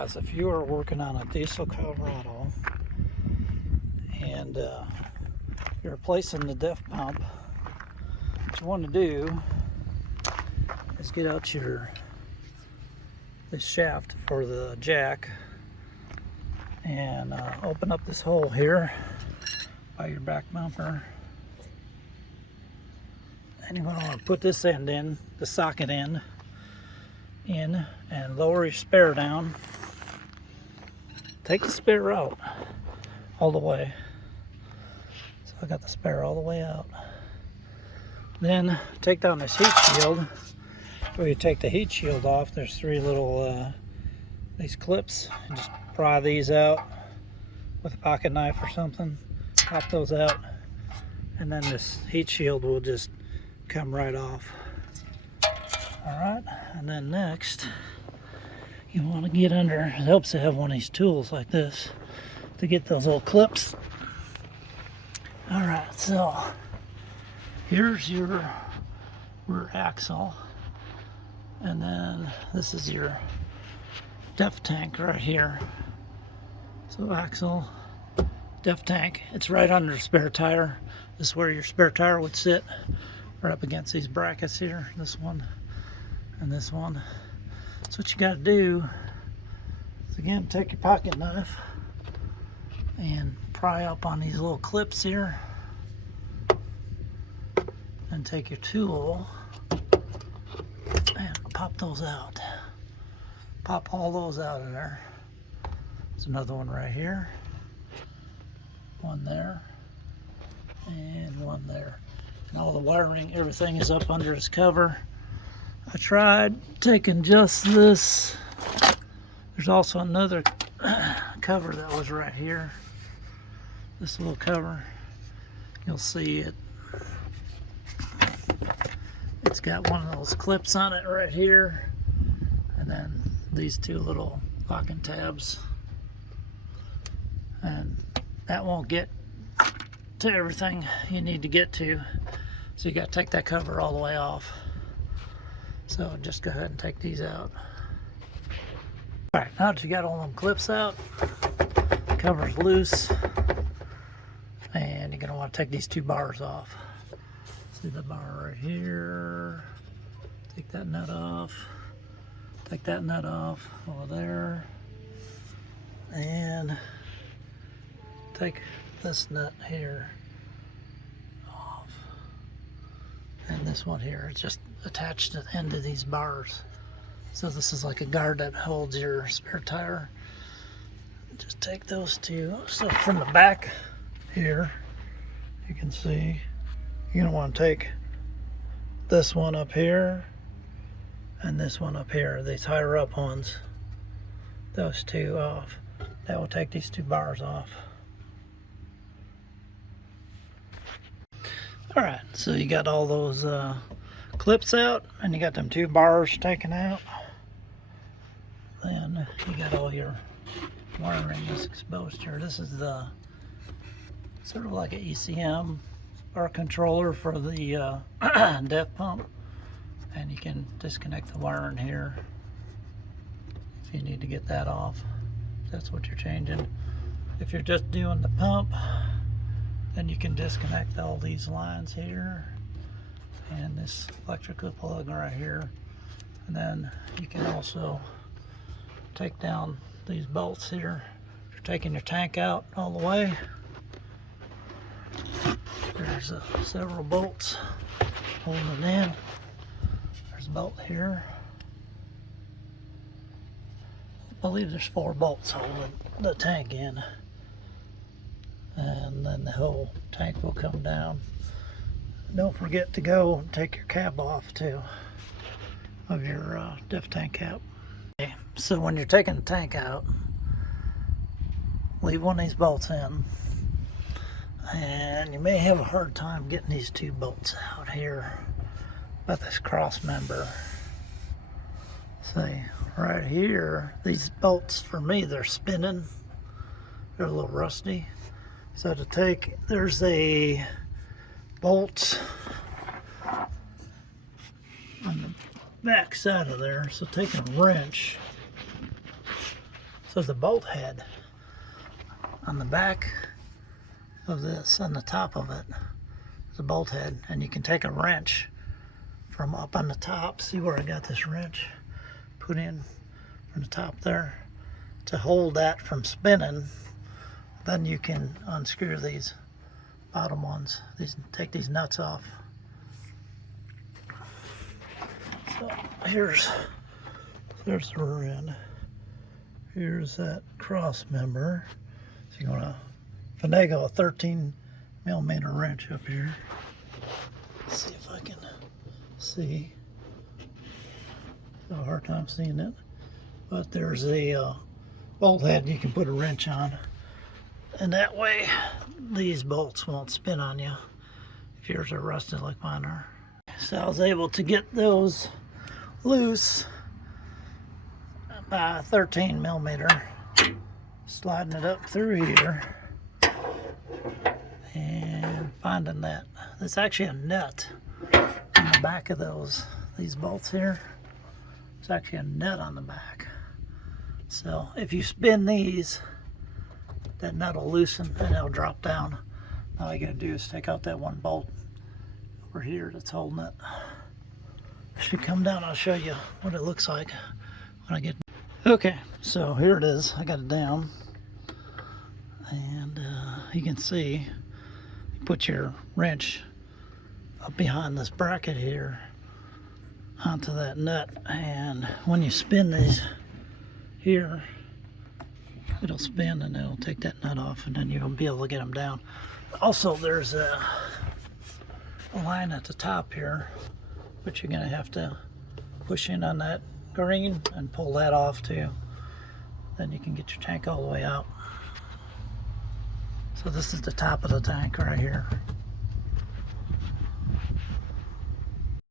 guys, if you are working on a diesel Colorado and you're replacing the DEF pump, what you want to do is get out this shaft for the jack and open up this hole here by your back bumper. And you're going to want to put this end in, the socket end in, and lower your spare down. Take the spare out all the way. So I got the spare all the way out. Then take down this heat shield. Before you take the heat shield off, there's three little these clips, and just pry these out with a pocket knife or something. Pop those out, and then this heat shield will just come right off. Alright, and then next you want to get under, it helps to have one of these tools like this to get those little clips. Alright, so here's your rear axle, and then this is your DEF tank right here. So axle, DEF tank, it's right under the spare tire. This is where your spare tire would sit, right up against these brackets here, this one and this one. So what you got to do is, again, take your pocket knife and pry up on these little clips here, and take your tool and pop those out. Pop all those out of there. There's another one right here, one there, and one there. And all the wiring, everything is up under this cover. I tried taking just this. There's also another cover that was right here. This little cover. You'll see it. It's got one of those clips on it right here. And then these two little locking tabs. And that won't get to everything you need to get to. So you got to take that cover all the way off. So just go ahead and take these out. Alright, now that you got all them clips out, the cover's loose, and you're going to want to take these two bars off. See the bar right here. Take that nut off. Take that nut off over there. And take this nut here off. And this one here, it's just attached to the end of these bars. So this is like a guard that holds your spare tire. Just take those two. So from the back here, you can see, you're gonna want to take this one up here and this one up here, these higher up ones, those two off. That will take these two bars off. Alright, so you got all those clips out, and you got them two bars taken out. Then you got all your wiring is exposed here. This is the sort of like an ECM or controller for the DEF pump, and you can disconnect the wiring here if you need to get that off. That's what you're changing. If you're just doing the pump, then you can disconnect all these lines here and this electrical plug right here. And then you can also take down these bolts here. If you're taking your tank out all the way, there's several bolts holding it in. There's a bolt here. I believe there's 4 bolts holding the tank in. And then the whole tank will come down. Don't forget to go and take your cap off too, of your DEF tank cap. Okay, so when you're taking the tank out, leave one of these bolts in, and you may have a hard time getting these two bolts out here about this cross member. See, right here, these bolts for me, they're spinning, they're a little rusty. So to take, there's a bolt on the back side of there. So take a wrench So there's a bolt head on the back of this, on the top of it. There's a bolt head, and you can take a wrench from up on the top. See where I got this wrench put in from the top there to hold that from spinning. Then you can unscrew these bottom ones. Take these nuts off. So there's the rear end. Here's that cross member. So you're gonna finagle a 13mm wrench up here. Let's see if I can see. Got a hard time seeing it. But there's a bolt head you can put a wrench on. And that way these bolts won't spin on you if yours are rusted like mine are. So I was able to get those loose by 13mm, sliding it up through here and finding that there's actually a nut on the back of these bolts here. There's actually a nut on the back. So if you spin these, that nut will loosen and it'll drop down. All you gotta do is take out that one bolt over here that's holding it. It should come down. I'll show you what it looks like when I get. Okay, so here it is. I got it down, and you can see. You put your wrench up behind this bracket here onto that nut, and when you spin these here, it'll spin and it'll take that nut off, and then you'll be able to get them down. Also, there's a line at the top here, but you're gonna have to push in on that green and pull that off too. Then you can get your tank all the way out. So this is the top of the tank right here.